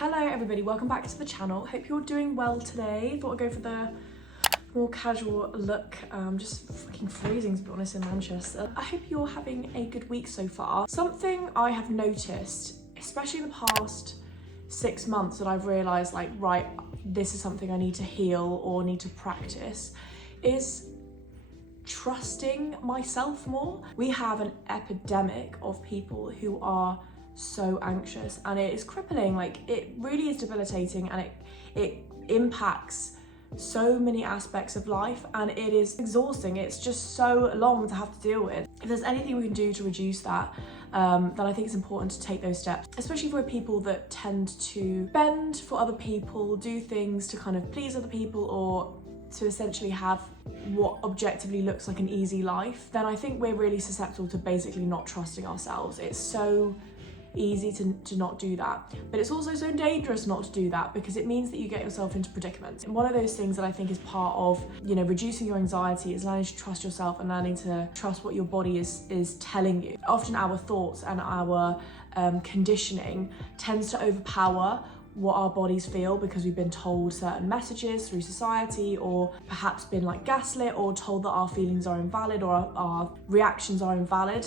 Hello everybody, welcome back to the channel. Hope you're doing well today. Thought I'd go for the more casual look. Just fucking freezing to be honest in Manchester. I hope you're having a good week so far. Something I have noticed, especially in the past 6 months, that I've realised like, right, this is something I need to heal or need to practice, is trusting myself more. We have an epidemic of people who are so anxious and it is crippling. Like, it really is debilitating and it impacts so many aspects of life and it is exhausting. It's just so long to have to deal with. If there's anything we can do to reduce that, then I think it's important to take those steps, especially for people that tend to bend for other people, do things to kind of please other people or to essentially have what objectively looks like an easy life. Then I think we're really susceptible to basically not trusting ourselves. It's so easy to not do that, but it's also so dangerous not to do that because it means that you get yourself into predicaments. And one of those things that I think is part of, you know, reducing your anxiety is learning to trust yourself and learning to trust what your body is telling you. Often our thoughts and our conditioning tends to overpower what our bodies feel because we've been told certain messages through society, or perhaps been like gaslit or told that our feelings are invalid or our reactions are invalid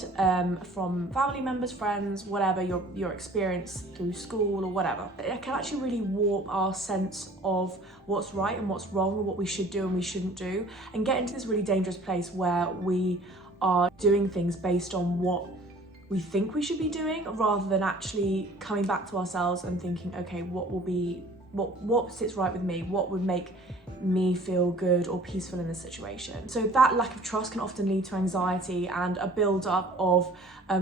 from family members, friends, whatever your experience through school or whatever. It can actually really warp our sense of what's right and what's wrong and what we should do and we shouldn't do, and get into this really dangerous place where we are doing things based on what we think we should be doing rather than actually coming back to ourselves and thinking, okay, what sits right with me, what would make me feel good or peaceful in this situation. So that lack of trust can often lead to anxiety and a build-up of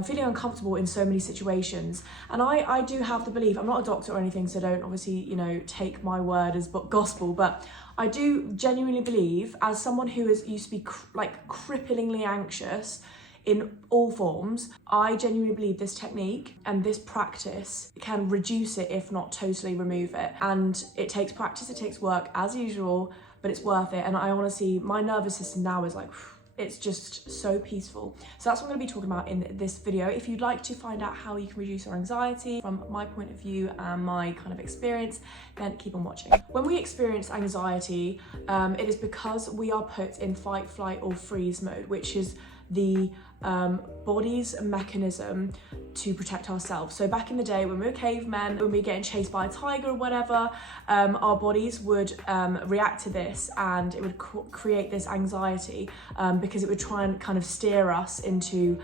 feeling uncomfortable in so many situations. And I do have the belief, I'm not a doctor or anything, so don't obviously, you know, take my word as gospel, but I do genuinely believe, as someone who used to be cripplingly anxious in all forms, I genuinely believe this technique and this practice can reduce it, if not totally remove it. And it takes practice, it takes work as usual, but it's worth it. And I honestly, my nervous system now is like, it's just so peaceful. So that's what I'm going to be talking about in this video. If you'd like to find out how you can reduce your anxiety from my point of view and my kind of experience, then keep on watching. When we experience anxiety, it is because we are put in fight, flight or freeze mode, which is the body's mechanism to protect ourselves. So back in the day when we were cavemen, when we were getting chased by a tiger or whatever, our bodies would react to this and it would create this anxiety because it would try and kind of steer us into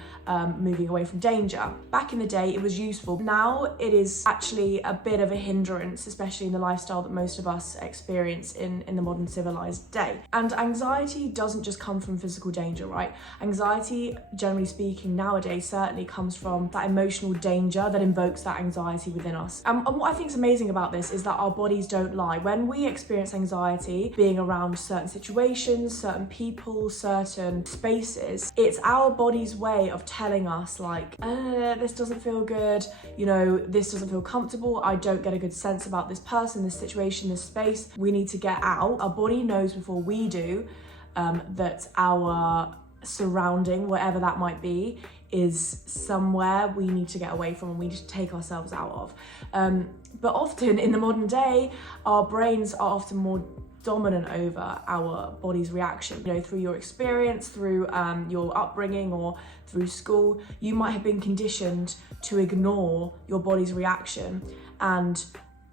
moving away from danger. Back in the day it was useful. Now it is actually a bit of a hindrance, especially in the lifestyle that most of us experience in the modern civilized day. And anxiety doesn't just come from physical danger, right? Anxiety, generally speaking, nowadays certainly comes from that emotional danger that invokes that anxiety within us. And what I think is amazing about this is that our bodies don't lie. When we experience anxiety being around certain situations, certain people, certain spaces, it's our body's way of telling us like, this doesn't feel good, you know, this doesn't feel comfortable, I don't get a good sense about this person, this situation, this space, we need to get out. Our body knows before we do that our surrounding, whatever that might be, is somewhere we need to get away from and we need to take ourselves out of. But often in the modern day, our brains are often more dominant over our body's reaction. You know, through your experience, through your upbringing or through school, you might have been conditioned to ignore your body's reaction and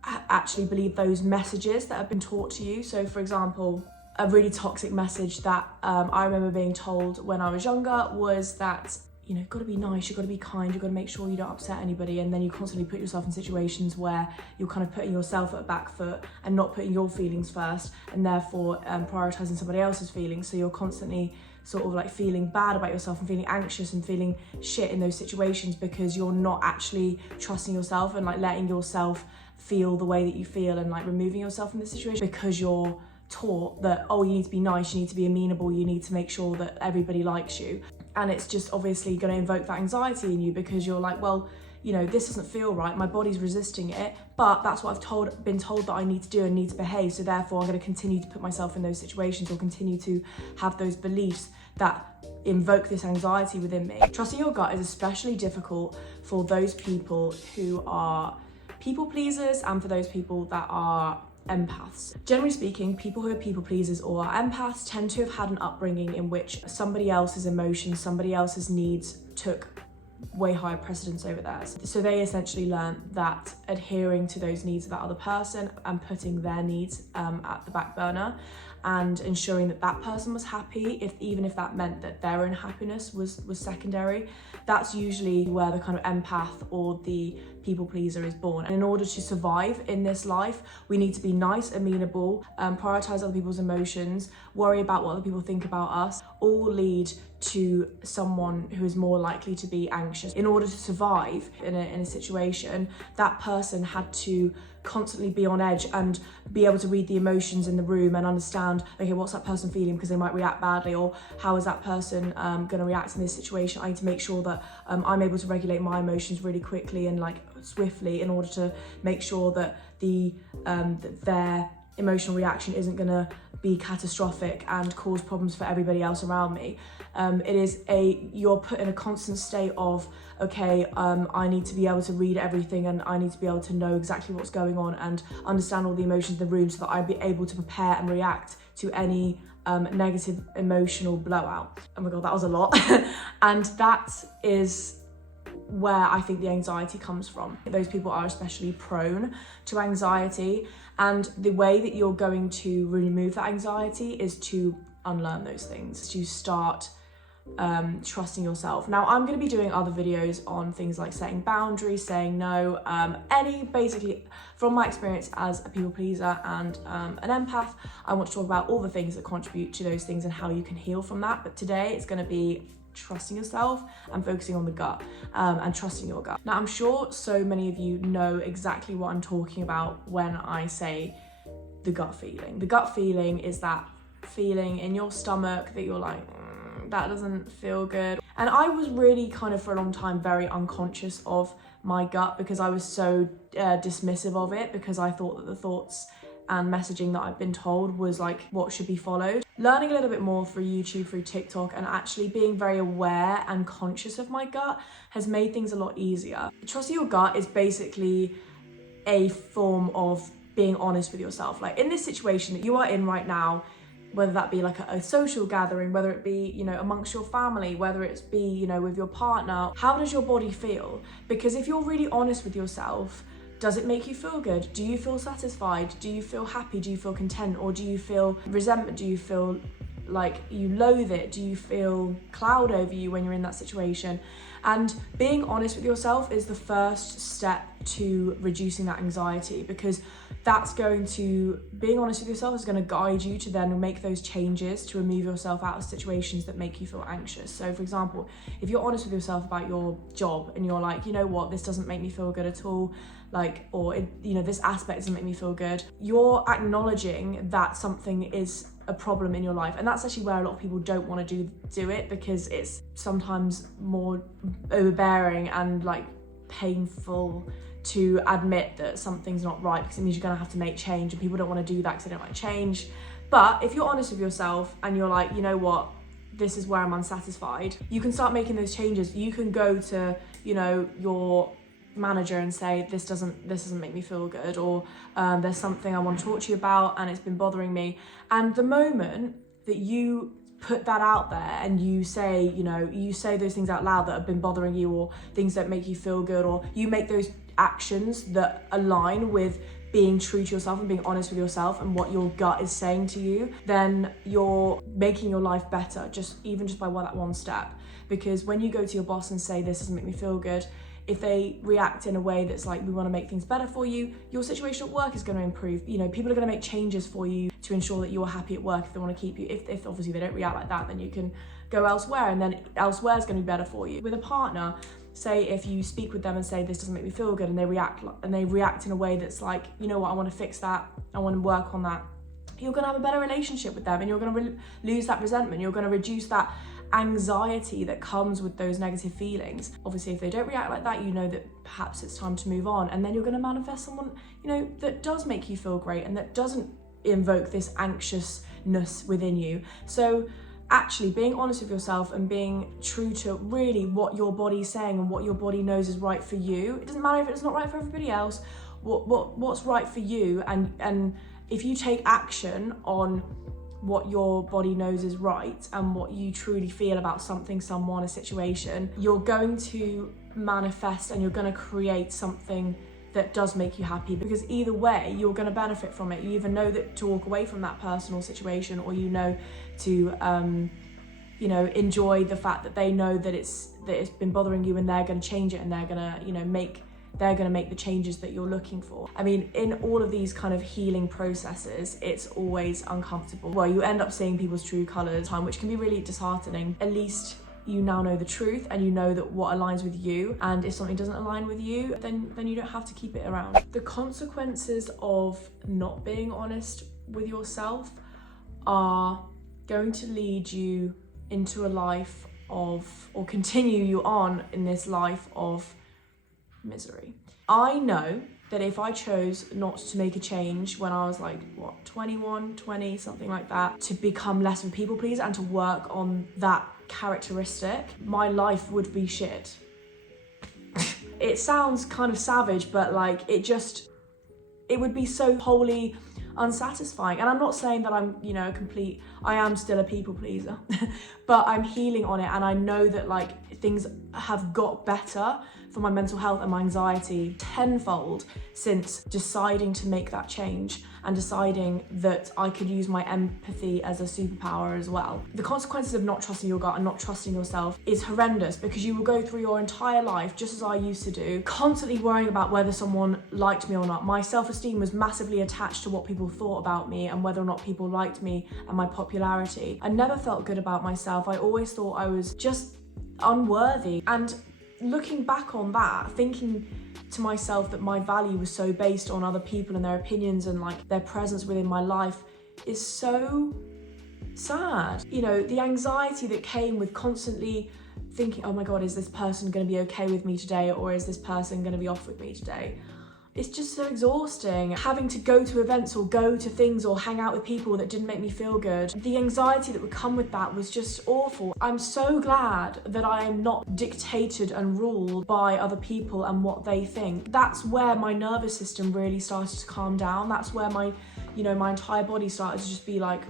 actually believe those messages that have been taught to you. So for example, a really toxic message that I remember being told when I was younger was that, you know, you've got to be nice, you've got to be kind, you've got to make sure you don't upset anybody, and then you constantly put yourself in situations where you're kind of putting yourself at a back foot and not putting your feelings first, and therefore prioritizing somebody else's feelings. So you're constantly sort of like feeling bad about yourself and feeling anxious and feeling shit in those situations because you're not actually trusting yourself and like letting yourself feel the way that you feel and like removing yourself from the situation because you're taught that, oh, you need to be nice, you need to be amenable, you need to make sure that everybody likes you. And it's just obviously going to invoke that anxiety in you because you're like, well, you know, this doesn't feel right, my body's resisting it, but that's what I've been told that I need to do and need to behave, so therefore I'm going to continue to put myself in those situations or continue to have those beliefs that invoke this anxiety within me. Trusting your gut is especially difficult for those people who are people pleasers and for those people that are empaths. Generally speaking, people who are people pleasers or are empaths tend to have had an upbringing in which somebody else's emotions, somebody else's needs took way higher precedence over theirs. So they essentially learned that adhering to those needs of that other person and putting their needs at the back burner and ensuring that that person was happy, even if that meant that their own happiness was secondary, that's usually where the kind of empath or the people pleaser is born. And in order to survive in this life, we need to be nice, amenable, prioritize other people's emotions, worry about what other people think about us, all lead to someone who is more likely to be anxious. In order to survive in a situation, that person had to constantly be on edge and be able to read the emotions in the room and understand, okay, what's that person feeling, because they might react badly, or how is that person going to react in this situation. I need to make sure that I'm able to regulate my emotions really quickly and like swiftly in order to make sure that that their emotional reaction isn't going to be catastrophic and cause problems for everybody else around me. You're put in a constant state of, okay, I need to be able to read everything and I need to be able to know exactly what's going on and understand all the emotions in the room so that I'd be able to prepare and react to any negative emotional blowout. Oh my God, that was a lot. And that is where I think the anxiety comes from. Those people are especially prone to anxiety, and the way that you're going to remove that anxiety is to unlearn those things, to start trusting yourself. Now, I'm going to be doing other videos on things like setting boundaries, saying no, basically from my experience as a people pleaser and an empath, I want to talk about all the things that contribute to those things and how you can heal from that. But today it's going to be trusting yourself and focusing on the gut and trusting your gut. Now, I'm sure so many of you know exactly what I'm talking about when I say the gut feeling. The gut feeling is that feeling in your stomach that you're like, that doesn't feel good. And I was really kind of for a long time very unconscious of my gut because I was so dismissive of it, because I thought that the thoughts and messaging that I've been told was like what should be followed. Learning a little bit more through YouTube, through TikTok, and actually being very aware and conscious of my gut has made things a lot easier. Trusting your gut is basically a form of being honest with yourself. Like in this situation that you are in right now, whether that be like a social gathering, whether it be, you know, amongst your family, whether it's be, you know, with your partner, how does your body feel? Because if you're really honest with yourself, does it make you feel good? Do you feel satisfied? Do you feel happy? Do you feel content? Or do you feel resentment? Do you feel like you loathe it? Do you feel cloud over you when you're in that situation? And being honest with yourself is the first step to reducing that anxiety, because being honest with yourself is going to guide you to then make those changes to remove yourself out of situations that make you feel anxious. So for example, if you're honest with yourself about your job and you're like, you know what, this doesn't make me feel good at all, this aspect doesn't make me feel good, you're acknowledging that something is a problem in your life. And that's actually where a lot of people don't want to do it, because it's sometimes more overbearing and like painful to admit that something's not right, because it means you're going to have to make change, and people don't want to do that because they don't like change. But if you're honest with yourself and you're like, you know what, this is where I'm unsatisfied, you can start making those changes. You can go to, you know, your manager and say, this doesn't make me feel good, or there's something I want to talk to you about and it's been bothering me. And the moment that you put that out there and you say those things out loud that have been bothering you, or things that make you feel good, or you make those actions that align with being true to yourself and being honest with yourself and what your gut is saying to you, then you're making your life better, just by that one step. Because when you go to your boss and say, this doesn't make me feel good, if they react in a way that's like, we want to make things better for you, your situation at work is going to improve. You know, people are going to make changes for you to ensure that you're happy at work if they want to keep you. If obviously they don't react like that, then you can go elsewhere, and then elsewhere is going to be better for you. With a partner, say if you speak with them and say, this doesn't make me feel good, and they react in a way that's like, you know what, I want to fix that, I want to work on that, you're going to have a better relationship with them, and you're going to lose that resentment. You're going to reduce that anxiety that comes with those negative feelings. Obviously, if they don't react like that, you know that perhaps it's time to move on, and then you're going to manifest someone, you know, that does make you feel great and that doesn't invoke this anxiousness within you. So actually being honest with yourself and being true to really what your body's saying and what your body knows is right for you. It doesn't matter if it's not right for everybody else. what's right for you, and if you take action on what your body knows is right and what you truly feel about something, someone, a situation, you're going to manifest and you're going to create something that does make you happy, because either way you're going to benefit from it. You either know that to walk away from that personal situation, or you know to enjoy the fact that they know that it's been bothering you, and they're going to change it, and they're going to make the changes that you're looking for. I mean, in all of these kind of healing processes, it's always uncomfortable. Well, you end up seeing people's true colours, which can be really disheartening. At least you now know the truth, and you know that what aligns with you, and if something doesn't align with you, then you don't have to keep it around. The consequences of not being honest with yourself are going to lead you into a life of, or continue you on in this life of misery. I know that if I chose not to make a change when I was like, 21, 20, something like that, to become less of a people pleaser and to work on that characteristic, my life would be shit. It sounds kind of savage, but like it would be so wholly unsatisfying. And I'm not saying that I'm, I am still a people pleaser, but I'm healing on it, and I know that like things have got better for my mental health and my anxiety tenfold since deciding to make that change and deciding that I could use my empathy as a superpower as well. The consequences of not trusting your gut and not trusting yourself is horrendous, because you will go through your entire life, just as I used to do, constantly worrying about whether someone liked me or not. My self-esteem was massively attached to what people thought about me and whether or not people liked me and my popularity. I never felt good about myself. I always thought I was just unworthy. And looking back on that, thinking to myself that my value was so based on other people and their opinions and like their presence within my life is so sad. The anxiety that came with constantly thinking, oh my God, is this person going to be okay with me today, or is this person going to be off with me today? It's just so exhausting. Having to go to events or go to things or hang out with people that didn't make me feel good. The anxiety that would come with that was just awful. I'm so glad that I am not dictated and ruled by other people and what they think. That's where my nervous system really started to calm down. That's where my entire body started to just be like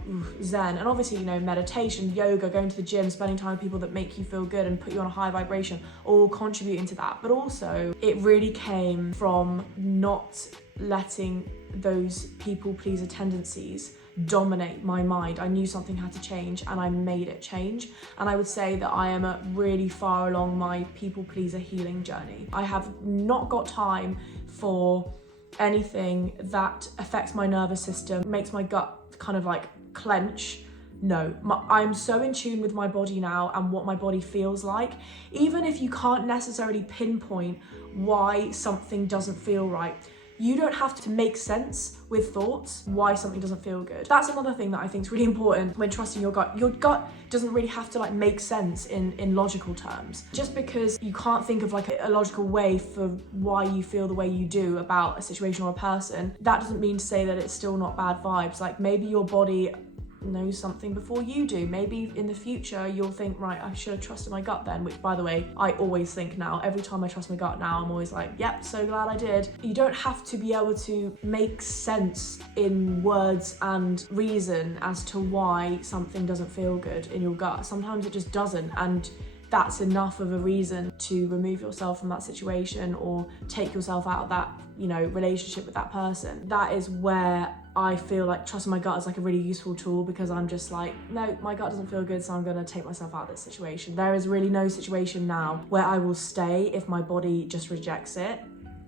zen. And obviously, meditation, yoga, going to the gym, spending time with people that make you feel good and put you on a high vibration, all contributing to that. But also, it really came from not letting those people pleaser tendencies dominate my mind. I knew something had to change, and I made it change. And I would say that I am really far along my people pleaser healing journey. I have not got time for anything that affects my nervous system, makes my gut kind of like clench. No, I'm so in tune with my body now and what my body feels like. Even if you can't necessarily pinpoint why something doesn't feel right, you don't have to make sense with thoughts why something doesn't feel good. That's another thing that I think is really important when trusting your gut. Your gut doesn't really have to make sense in logical terms. Just because you can't think of a logical way for why you feel the way you do about a situation or a person, that doesn't mean to say that it's still not bad vibes. Maybe your body knows something before you do. Maybe in the future you'll think, right, I should have trusted my gut then, which by the way, I always think now. Every time I trust my gut now, I'm always like, yep, so glad I did. You don't have to be able to make sense in words and reason as to why something doesn't feel good in your gut. Sometimes it just doesn't, and that's enough of a reason to remove yourself from that situation or take yourself out of that, relationship with that person. That is where I feel like trusting my gut is a really useful tool, because I'm just like, no, my gut doesn't feel good, so I'm going to take myself out of this situation. There is really no situation now where I will stay if my body just rejects it.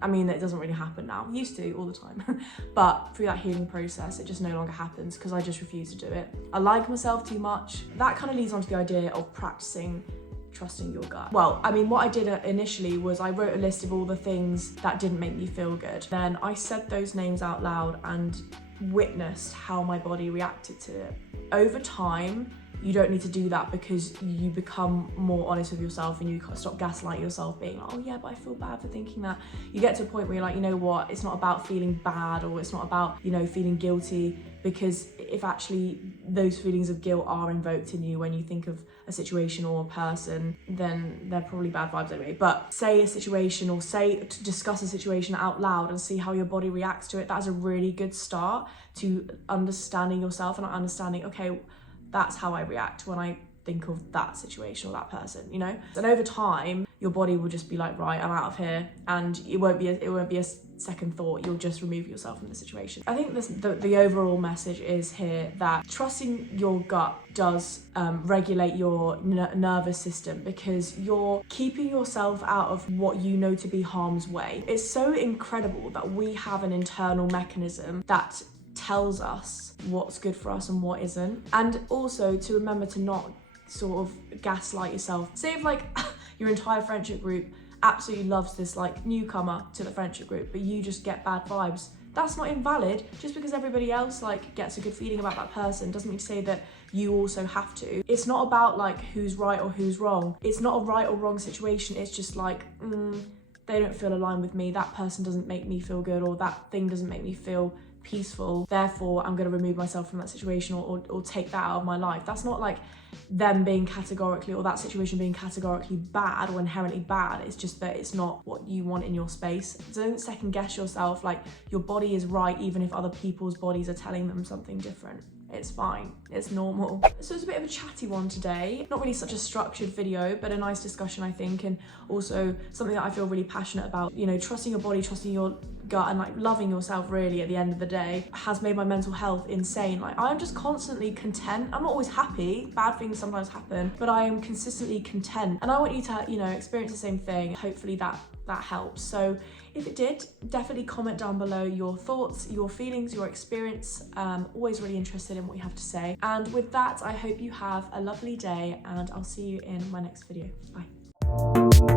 I mean, it doesn't really happen now. It used to all the time. But through that healing process, it just no longer happens because I just refuse to do it. I like myself too much. That kind of leads on to the idea of practicing trusting your gut. Well, I mean, what I did initially was I wrote a list of all the things that didn't make me feel good. Then I said those names out loud and witnessed how my body reacted to it. Over time, you don't need to do that, because you become more honest with yourself and you stop gaslighting yourself, being like, oh yeah, but I feel bad for thinking that. You get to a point where you're like, you know what, it's not about feeling bad, or it's not about, you know, feeling guilty, because if actually those feelings of guilt are invoked in you when you think of a situation or a person, then they're probably bad vibes anyway. But say a situation, or discuss a situation out loud and see how your body reacts to it. That's a really good start to understanding yourself and understanding, okay, that's how I react when I think of that situation or that person, you know? And over time, your body will just be like, right, I'm out of here, and it won't be a second thought. You'll just remove yourself from the situation. I think the overall message is here that trusting your gut does regulate your nervous system, because you're keeping yourself out of what you know to be harm's way. It's so incredible that we have an internal mechanism that tells us what's good for us and what isn't. And also to remember to not sort of gaslight yourself. Say if like your entire friendship group absolutely loves this like newcomer to the friendship group, but you just get bad vibes. That's not invalid. Just because everybody else like gets a good feeling about that person doesn't mean to say that you also have to. It's not about like who's right or who's wrong. It's not a right or wrong situation. It's just like, they don't feel aligned with me. That person doesn't make me feel good, or that thing doesn't make me feel peaceful, therefore I'm going to remove myself from that situation, or take that out of my life. That's not like them being categorically, or that situation being categorically bad or inherently bad. It's just that it's not what you want in your space. So don't second guess yourself. Like, your body is right even if other people's bodies are telling them something different. It's fine, it's normal. So it's a bit of a chatty one today. Not really such a structured video, but a nice discussion, I think, and also something that I feel really passionate about. You know, trusting your body, trusting your gut, and like loving yourself really at the end of the day has made my mental health insane. Like, I'm just constantly content. I'm not always happy, bad things sometimes happen, but I am consistently content, and I want you to, you know, experience the same thing. Hopefully that helps. So if it did, definitely comment down below your thoughts, your feelings, your experience. Always really interested in what you have to say. And with that, I hope you have a lovely day, and I'll see you in my next video. Bye.